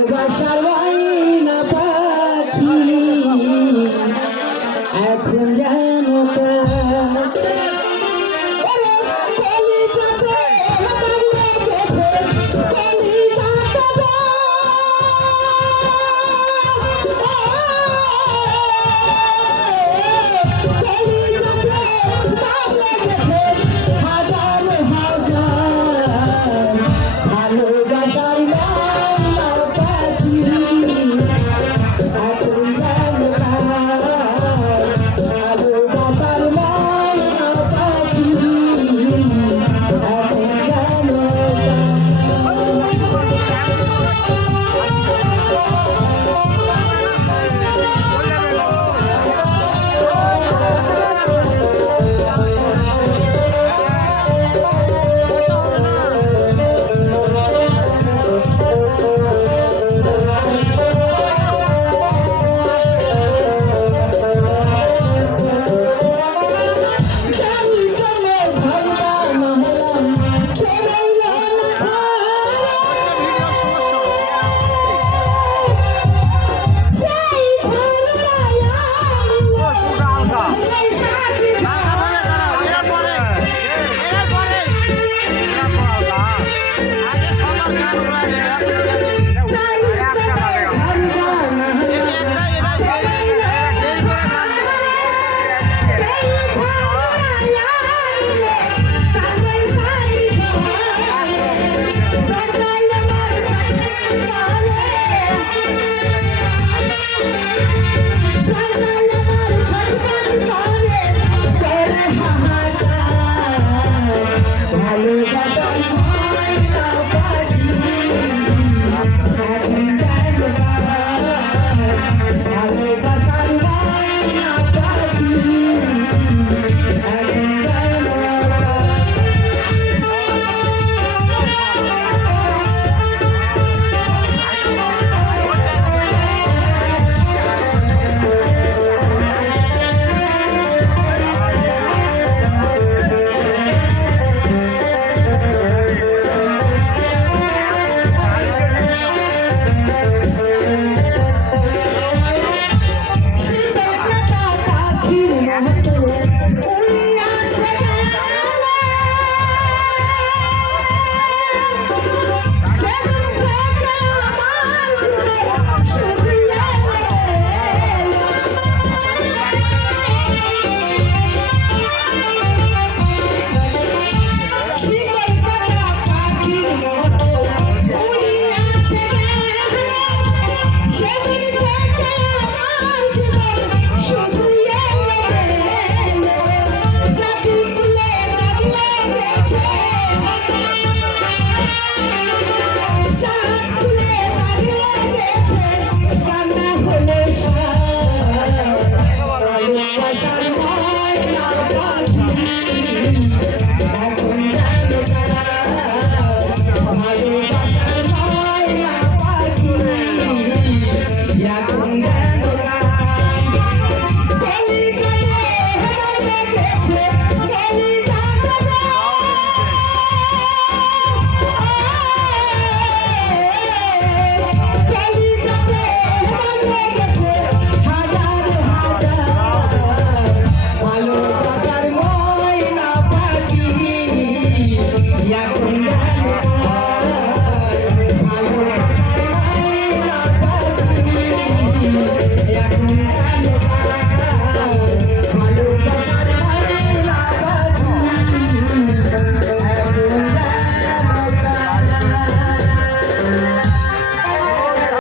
ভালোবাসার ভাই começar.